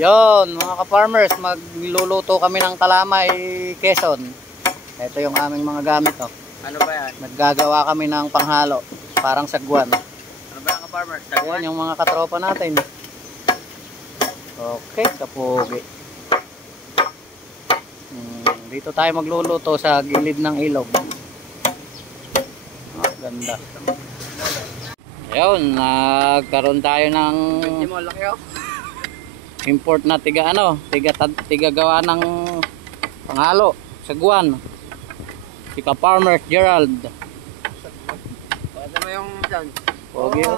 Yon, mga ka-farmers, magluluto kami ng kalamay Quezon. Ito yung aming mga gamit, oh. Ano ba yan? Naggagawa kami ng panghalo, parang sagwan. Ano ba yan, ka-farmers? Sagwan? Ayan yung mga katropa natin. Okay, kapugi. Dito tayo magluluto sa gilid ng ilog. Oh, ganda. Ayun, nagkaroon tayo ng import na tiga gawa ng panghalo, sagwan. Si ka-farmer Gerald. Pwede mo yung dyan. Pogi.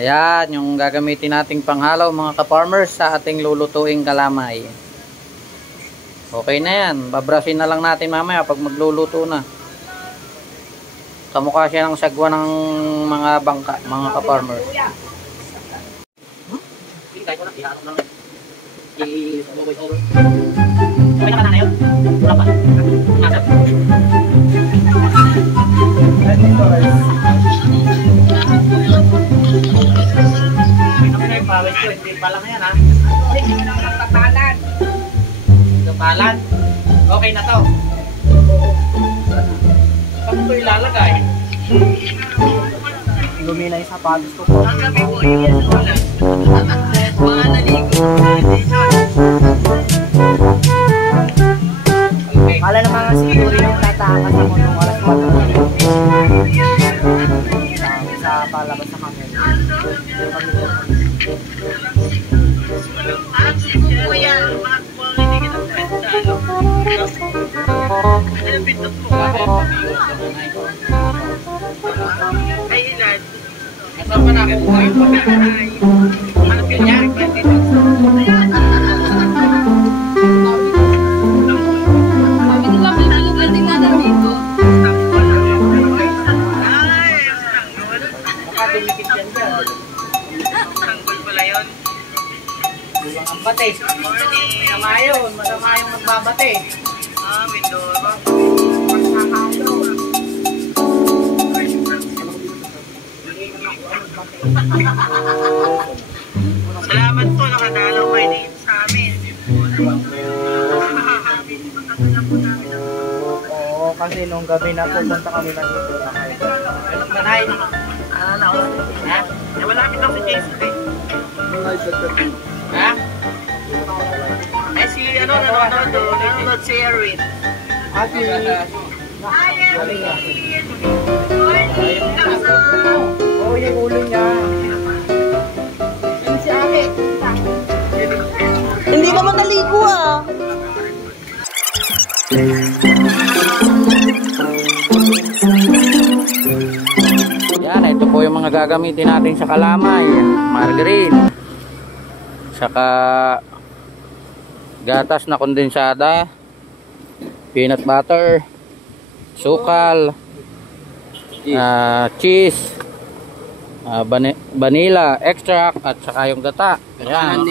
Ayan, yung gagamitin nating panghalo mga ka-farmers sa ating lulutuing kalamay. Okay na yan. Babrasin na lang natin mamaya pag magluluto na. Kamukha siya ng sagwa ng mga bangka, mga ka-farmers. Hindi pa lang yan, ha? Hindi na lang tapalan. Tapalan? Okay na to. Saan ito ilalagay? Luminay sa pagos ko. Ang gabi po, yun wala. Mga naligo. Kala na mga siguro yung tatakas ako nung oras 4 sa palabas sa kami. Kasama pa namin po yung pagkakalay. Ano pinyan? Bate. Masama yun. Masama yung magbabate. Mindoro. Salamat po nakadalaw kayo dito sa amin. Oo, kasi nung gabi na pupunta kami ng dito na kayo. Ano manay? Ha? Malapit lang si Jason eh. Ha? Eh si ano nanonood si Erwin. Ate, oo, yung ulo niya. Ano si Ate? Hindi naman naligo ah. Yan, ito po yung mga gagamitin natin sa kalamay. Margarine. Saka gatas na kondensada, peanut butter, sukal, cheese, vanilla extract at saka yung gata. Ayan.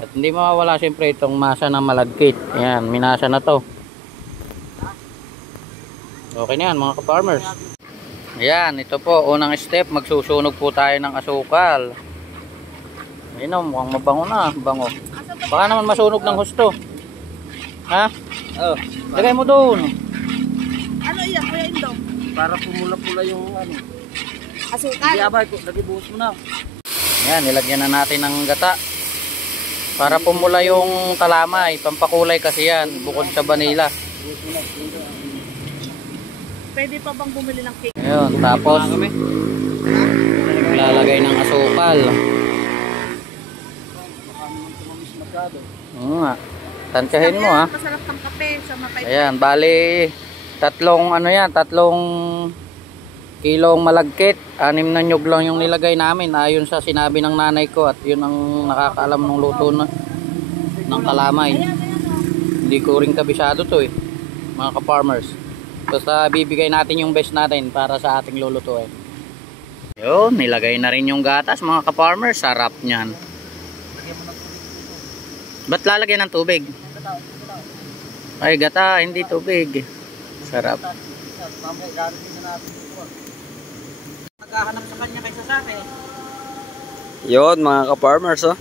At hindi mawawala siyempre itong masa na malagkit. Ayan, minasa na to. Okay na yan mga ka-farmers. Ayan, ito po unang step, magsusunog po tayo ng asukal. Ayun, mukhang mabango na, bango. Baka naman masunog ng husto. Ha? Oh, lagay mo doon. Ano iyan, Kuya Indong? Para pumula-pula yung ano. Asukal? Di abay, lagi buhos mo na. Yan, nilagyan na natin ng gata. Para pumula yung kalamay, pampakulay kasi yan, bukod sa vanilla. Pwede pa bang bumili ng cake? Ayun, tapos lalagay ng asukal. Oo nga. Tansyahin mo ha. Masarap ng kape sa mapay. Ayan, bali tatlong kilong malagkit. 6 na nyug lang yung nilagay namin ayon sa sinabi ng nanay ko at yun ang nakakaalam ng luto ng kalamay. Hindi ko rin kabisado to eh, mga ka-farmers. Basta bibigay natin yung best natin para sa ating lulutuin. Yun, nilagay na rin yung gatas mga ka-farmers. Sarap niyan. Ba't lalagyan ng tubig? Ay, gata, hindi tubig. Sarap. Naghahanap sa kanya kaysa sa akin. Yun mga ka-farmers, oh.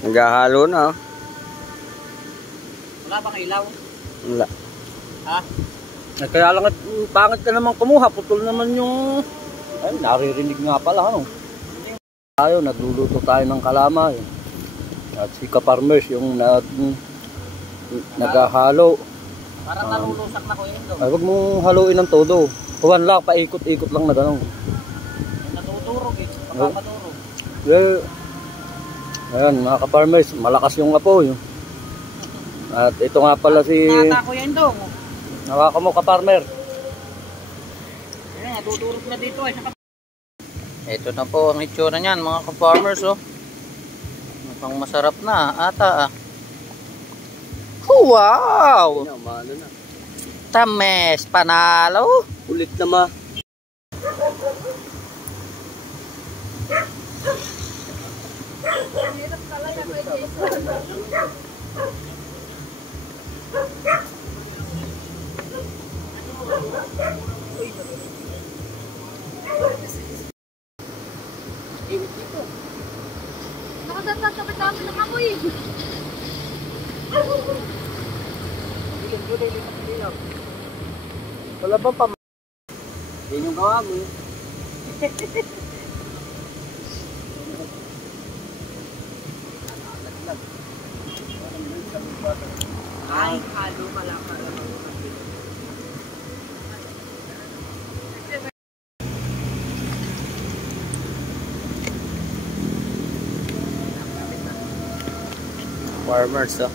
Naghahalo na. Wala bang ilaw? Wala. Ha? Kaya lang pangit ka naman kumuha, putol naman yung... Ay, naririnig nga pala, ano? Tayo, nagluluto tayo ng kalamay. At si Kaparmers yung naghahalo. Parang nalulusak na ko yun doon. Ay, huwag mong haluin ng todo. Huwan lang, paikot-ikot lang na gano'n. Natudurog eh. Pagkapadurog. Ayan, mga Kaparmers, malakas yung apoy. At ito nga pala si... Nakata ko yan doon. Nawaka mo, Kaparmer. Ayan, natudurog na dito eh. Ito na po ang itsura niyan, mga Kaparmers, oh. Mukhang masarap na, ata, ah. Wow! Ano na. Tames, panalo. Ulit na ma. Nakasasakit namin ng amoy. Wala bang pam... Yan yung gawa mo. Ay, halo pala ka. Farmers, oh.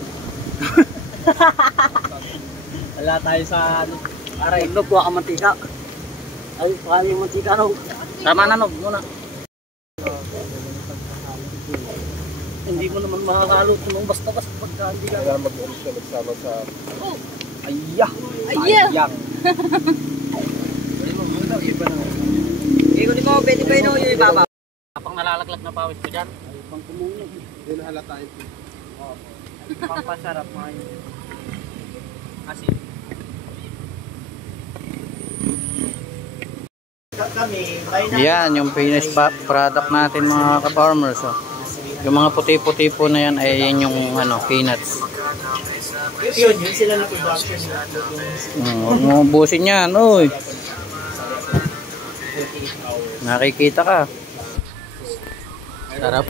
Wala tayo sa ano. Aray, nagkuha ka mantika. Ay, pakali yung mantika raw. Tama na, no, muna. Hindi mo naman makakalo kung basta-basta pagka hindi ka. Kaya mag-ano siya nagsama sa... Ayya! Ayya! Ayang! Ikunin mo, pwede ba yun yung ibaba? Kapag nalalaglag na pawis ko dyan. Pang kumunog. Hindi na halata ito. Pampasarap mga yun. Asin. Yan, yung finished product natin, mga ka-farmers, oh. Yung mga puti-puti po na yan ay yan yung ano, peanuts. Yun sila na production. Huwag mo ubusin yan, uy. Nakikita ka. Sarap.